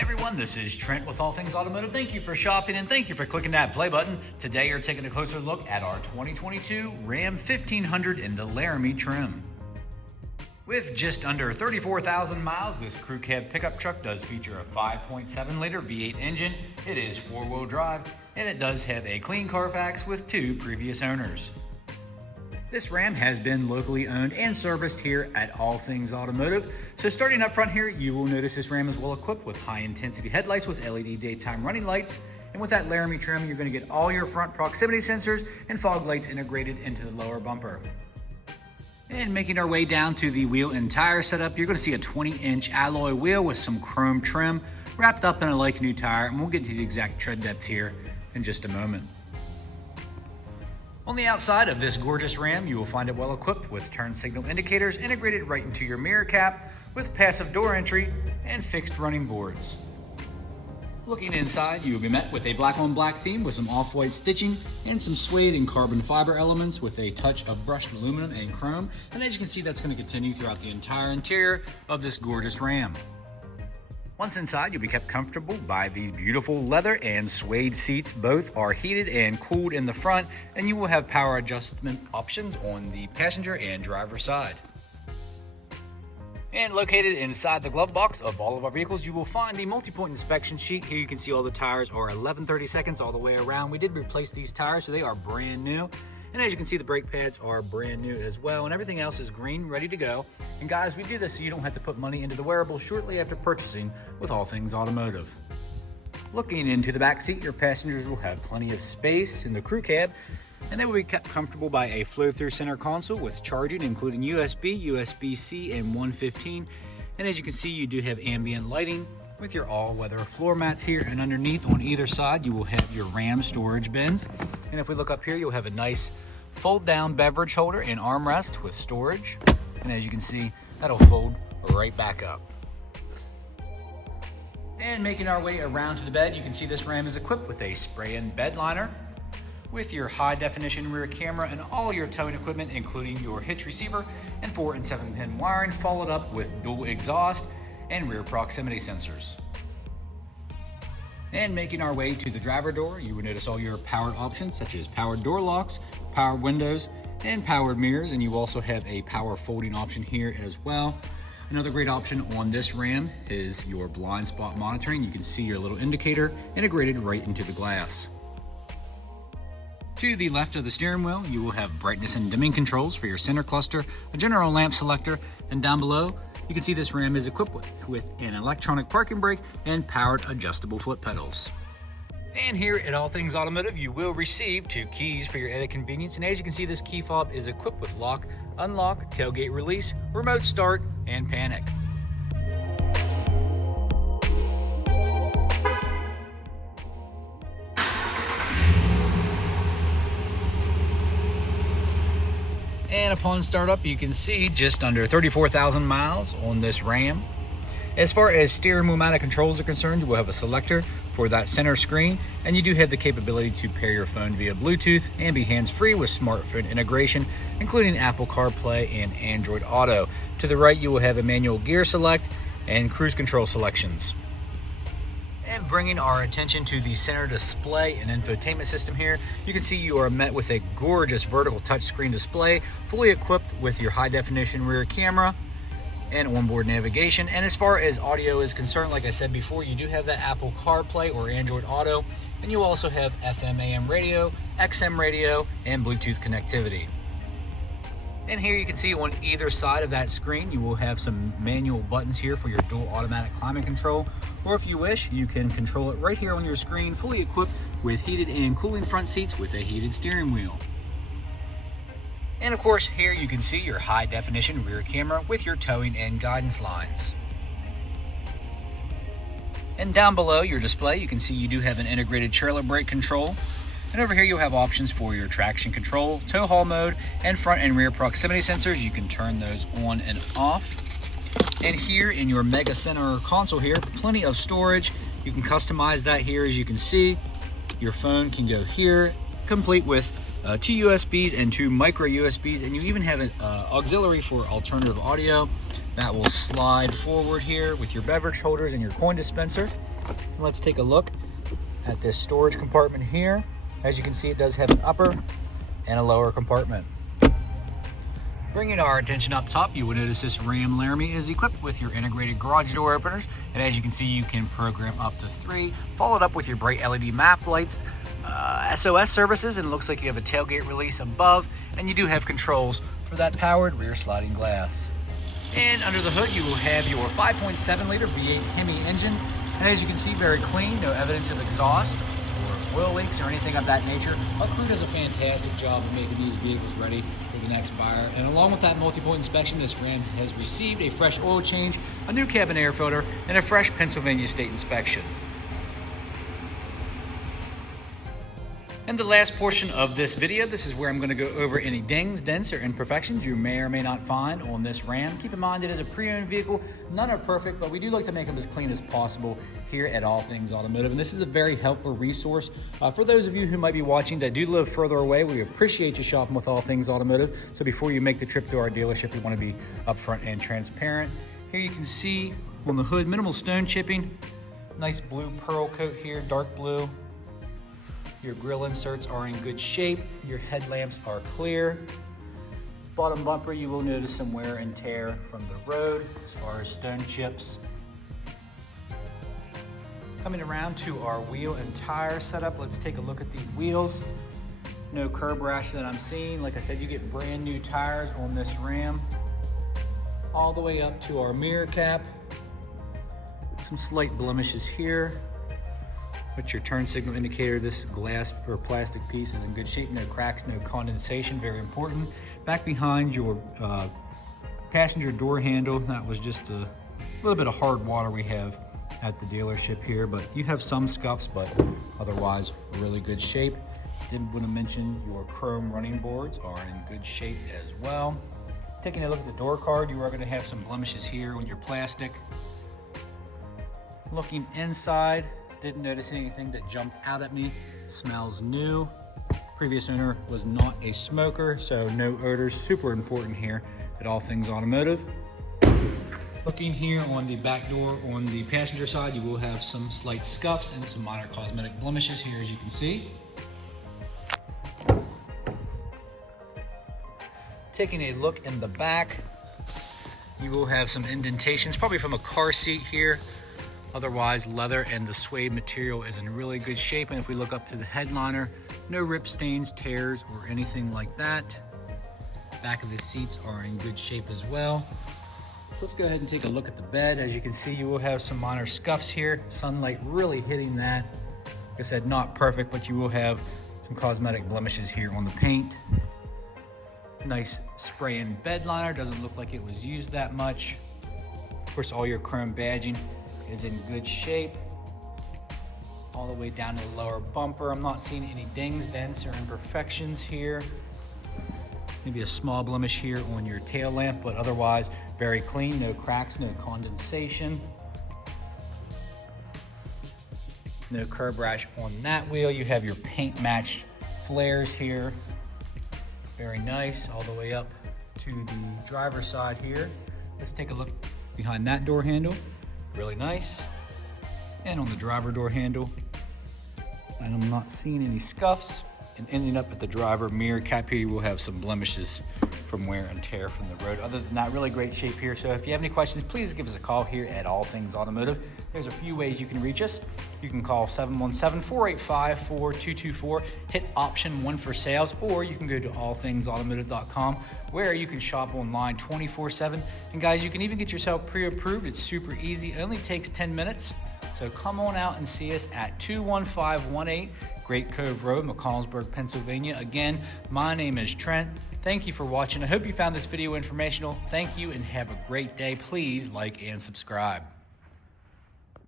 Everyone, this is Trent with All Things Automotive. Thank you for shopping and thank you for clicking that play button. Today you're taking a closer look at our 2022 Ram 1500 in the Laramie trim. With just under 34,000 miles, this crew cab pickup truck does feature a 5.7 liter V8 engine. It is 4-wheel drive and it does have a clean CARFAX with 2 previous owners. This Ram has been locally owned and serviced here at All Things Automotive. So starting up front here, you will notice this Ram is well equipped with high intensity headlights with LED daytime running lights. And with that Laramie trim, you're going to get all your front proximity sensors and fog lights integrated into the lower bumper. And making our way down to the wheel and tire setup, you're going to see a 20-inch alloy wheel with some chrome trim wrapped up in a like new tire. And we'll get to the exact tread depth here in just a moment. On the outside of this gorgeous Ram, you will find it well equipped with turn signal indicators integrated right into your mirror cap with passive door entry and fixed running boards. Looking inside, you will be met with a black on black theme with some off-white stitching and some suede and carbon fiber elements with a touch of brushed aluminum and chrome. And as you can see, that's going to continue throughout the entire interior of this gorgeous Ram. Once inside, you'll be kept comfortable by these beautiful leather and suede seats. Both are heated and cooled in the front, and you will have power adjustment options on the passenger and driver side. And located inside the glove box of all of our vehicles, you will find the multi-point inspection sheet. Here you can see all the tires are 11/32 all the way around. We did replace these tires, so they are brand new. And as you can see, the brake pads are brand new as well, and everything else is green, ready to go. And guys, we do this so you don't have to put money into the wearable shortly after purchasing with All Things Automotive. Looking into the back seat, your passengers will have plenty of space in the crew cab, and they will be kept comfortable by a flow-through center console with charging, including USB, USB-C, and 115. And as you can see, you do have ambient lighting with your all-weather floor mats here, and underneath on either side, you will have your Ram storage bins. And if we look up here, you'll have a nice fold-down beverage holder and armrest with storage. And as you can see, that'll fold right back up. And making our way around to the bed, you can see this Ram is equipped with a spray-in bed liner with your high-definition rear camera and all your towing equipment, including your hitch receiver and 4- and 7-pin wiring, followed up with dual exhaust and rear proximity sensors. And making our way to the driver door, you will notice all your powered options such as powered door locks, powered windows, and powered mirrors, and you also have a power folding option here as well. Another great option on this Ram is your blind spot monitoring. You can see your little indicator integrated right into the glass. To the left of the steering wheel, you will have brightness and dimming controls for your center cluster, a general lamp selector, and down below, you can see this Ram is equipped with an electronic parking brake and powered adjustable foot pedals. And here at All Things Automotive, you will receive 2 keys for your added convenience. And as you can see, this key fob is equipped with lock, unlock, tailgate release, remote start, and panic. And upon startup, you can see just under 34,000 miles on this Ram. As far as steering wheel mounted controls are concerned, you will have a selector for that center screen, and you do have the capability to pair your phone via Bluetooth and be hands-free with smartphone integration, including Apple CarPlay and Android Auto. To the right, you will have a manual gear select and cruise control selections. And bringing our attention to the center display and infotainment system here, you can see you are met with a gorgeous vertical touchscreen display, fully equipped with your high-definition rear camera and onboard navigation. And as far as audio is concerned, like I said before, you do have that Apple CarPlay or Android Auto, and you also have FM/AM radio, XM radio, and Bluetooth connectivity. And here you can see on either side of that screen, you will have some manual buttons here for your dual automatic climate control. Or if you wish, you can control it right here on your screen, fully equipped with heated and cooling front seats with a heated steering wheel. And of course, here you can see your high definition rear camera with your towing and guidance lines. And down below your display, you can see you do have an integrated trailer brake control. And over here you'll have options for your traction control, tow haul mode, and front and rear proximity sensors. You can turn those on and off. And here in your Mega Center console here, plenty of storage. You can customize that here. As you can see, your phone can go here, complete with 2 USBs and 2 micro USBs, and you even have an auxiliary for alternative audio. That will slide forward here with your beverage holders and your coin dispenser. Let's take a look at this storage compartment here. As you can see, it does have an upper and a lower compartment. Bringing our attention up top, you will notice this Ram Laramie is equipped with your integrated garage door openers. And as you can see, you can program up to 3, followed up with your bright LED map lights, SOS services, and it looks like you have a tailgate release above, and you do have controls for that powered rear sliding glass. And under the hood, you will have your 5.7 liter V8 Hemi engine. And as you can see, very clean, no evidence of exhaust or oil leaks or anything of that nature. Our crew does a fantastic job of making these vehicles ready for the next buyer. And along with that multi-point inspection, this Ram has received a fresh oil change, a new cabin air filter, and a fresh Pennsylvania state inspection. And the last portion of this video, this is where I'm going to go over any dings, dents, or imperfections you may or may not find on this Ram. Keep in mind it is a pre-owned vehicle. None are perfect, but we do like to make them as clean as possible here at All Things Automotive. And this is a very helpful resource for those of you who might be watching that do live further away. We appreciate you shopping with All Things Automotive. So before you make the trip to our dealership, we want to be upfront and transparent. Here you can see on the hood, minimal stone chipping, nice blue pearl coat here, dark blue. Your grille inserts are in good shape. Your headlamps are clear. Bottom bumper, you will notice some wear and tear from the road as far as stone chips. Coming around to our wheel and tire setup, let's take a look at these wheels. No curb rash that I'm seeing. Like I said, you get brand new tires on this Ram. All the way up to our mirror cap. Some slight blemishes here. But your turn signal indicator, this glass or plastic piece is in good shape. No cracks, no condensation, very important. Back behind your passenger door handle, that was just a little bit of hard water we have at the dealership here, but you have some scuffs, but otherwise really good shape. Did want to mention your chrome running boards are in good shape as well. Taking a look at the door card, you are going to have some blemishes here on your plastic. Looking inside, didn't notice anything that jumped out at me. Smells new. Previous owner was not a smoker, so no odors. Super important here at All Things Automotive. Looking here on the back door on the passenger side, you will have some slight scuffs and some minor cosmetic blemishes here, as you can see. Taking a look in the back, you will have some indentations, probably from a car seat here. Otherwise, leather and the suede material is in really good shape. And if we look up to the headliner, no rip stains, tears, or anything like that. Back of the seats are in good shape as well. So let's go ahead and take a look at the bed. As you can see, you will have some minor scuffs here. Sunlight really hitting that. Like I said, not perfect, but you will have some cosmetic blemishes here on the paint. Nice spray-in bed liner. Doesn't look like it was used that much. Of course, all your chrome badging is in good shape. All the way down to the lower bumper. I'm not seeing any dings, dents, or imperfections here. Maybe a small blemish here on your tail lamp, but otherwise very clean. No cracks, no condensation. No curb rash on that wheel. You have your paint matched flares here. Very nice, all the way up to the driver's side here. Let's take a look behind that door handle. Really nice. And on the driver door handle, and I'm not seeing any scuffs. And ending up at the driver mirror cap here, you will have some blemishes from wear and tear from the road. Other than that, really great shape here. So if you have any questions, please give us a call here at All Things Automotive. There's a few ways you can reach us. You can call 717-485-4224, hit option 1 for sales, or you can go to allthingsautomotive.com where you can shop online 24/7. And guys, you can even get yourself pre-approved. It's super easy. It only takes 10 minutes. So come on out and see us at 21518 Great Cove Road, McCallsburg, Pennsylvania. Again, my name is Trent. Thank you for watching. I hope you found this video informational. Thank you and have a great day. Please like and subscribe.